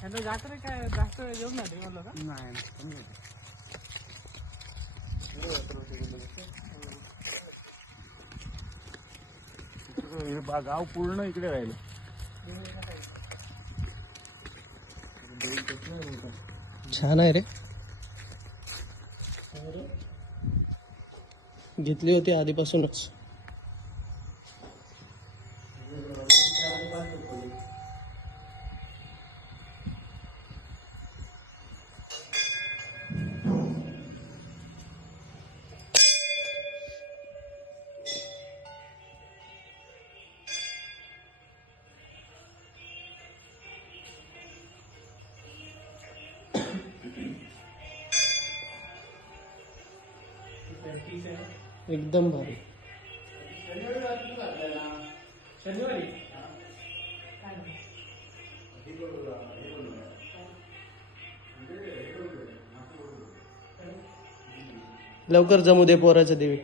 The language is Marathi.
जात्र काय जास्त वेळ जेवण नाही म्हणलं का? नाही गाव पूर्ण इकडे राहिलं. छान आहे रे. घेतली होती आधीपासूनच. एकदम भारी. शनिवारी लवकर जमू दे पोराच्या देवी.